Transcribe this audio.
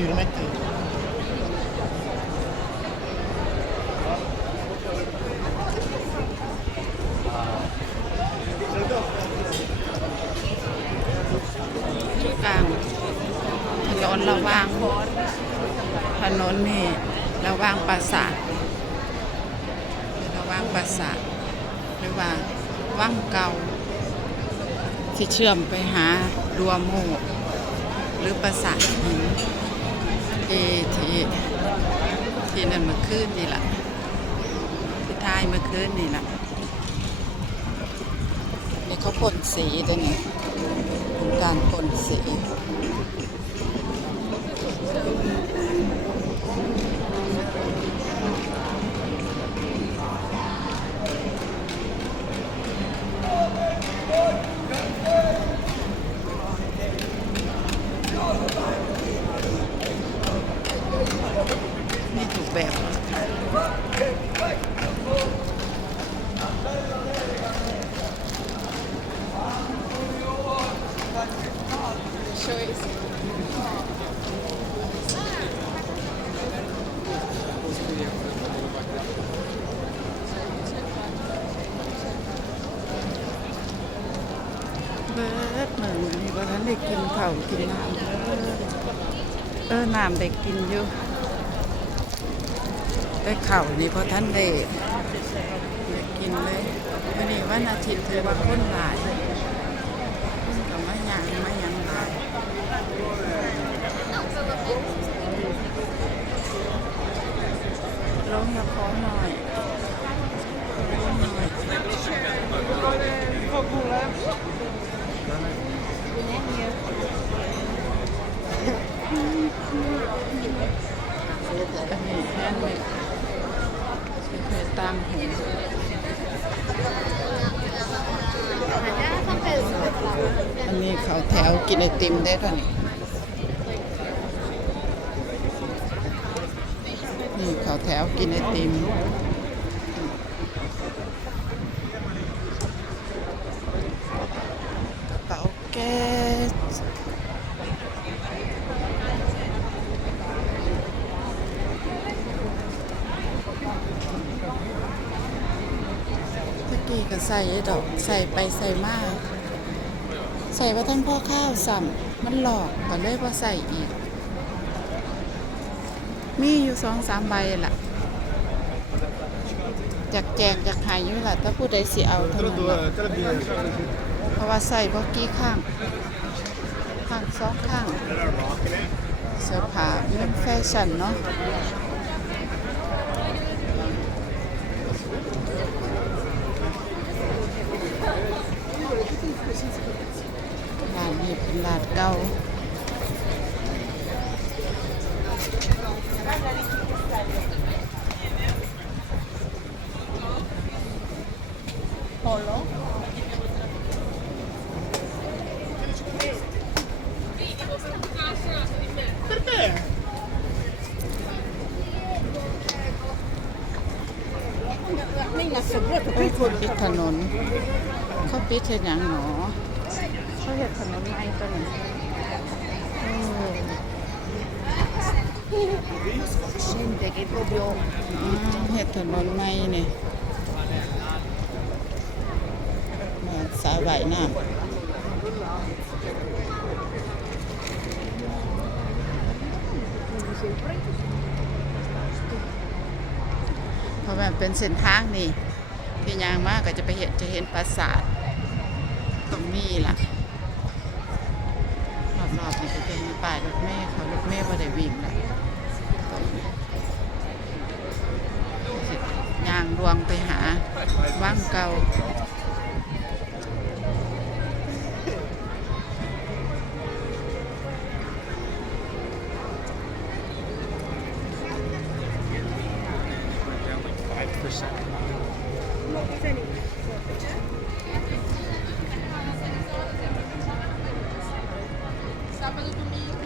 yürümekti. ถนนระหวางถนนนี่ระหวางปราสาทระหวางปราสาทหรือว่าว่างเก่า ที่เชื่อมไปหาดัวโมหรือปราสาทหิน ที่ที่ที่นั่นเมื่อคืนนี่แหละที่ท้ายเมื่อคืนนี่แหละนี่เขาพ่นสีตัวนี้เป็นการพ่นสี แบบช่วยเบิดเหมือนนี่ว่าท่านได้กินข้าวกินน้ำเด้อเออน้ำได้กินอยู่ ได้เข่านี่เพราะท่านได้กินเลยวันนี้วันอาทิตย์ถือว่าคนหลายคนกับมาหยังมาหยังหลายลงมาขอหน่อยขอหน่อยอันนี้แค่นเคย ตั้งหูอันนี้เขาแถวกินไอติมได้ท่านี่นี่เขาแถวกินไอติมกระเป๋าแก๊ส ตะกี้ก็ใส่ดอกใส่ไปใส่มาใส่ว่าท่านพ่อข้าวสั่มันหลอกก็เลยว่าใส่อีก มีอยู่สองสามใบล่ะอยากแจกอยากขายอยู่ล่ะถ้าผู้ใดสิเอาเท่านั้นล่ะเพราะว่าใส่พอกี้ข้าง ข้างสองข้างเสื้อผ้าเป็นแฟชั่นเนาะ ร้านนี้เป็นร้านเก่าปิดถนน เขาปิดเห็นอย่างหนอเขาเห็นถนนใหม่ตัวนี้เออ Gente che proprio อืมเห็ดถนนใหม่นี่มาสายไหวน้ำเพราะมันเป็นเส้นทางนี่ ที่ยางมากก็จะไปเห็นจะเห็นปราสาทตรงนี้ล่ะรอบๆนี่ก็จะมีป่ารถเมล์เขารถเมล์บ่ได้วิ่งละตรงยางรวงไปหาว่างเก่า5% not with anyone. So, yeah.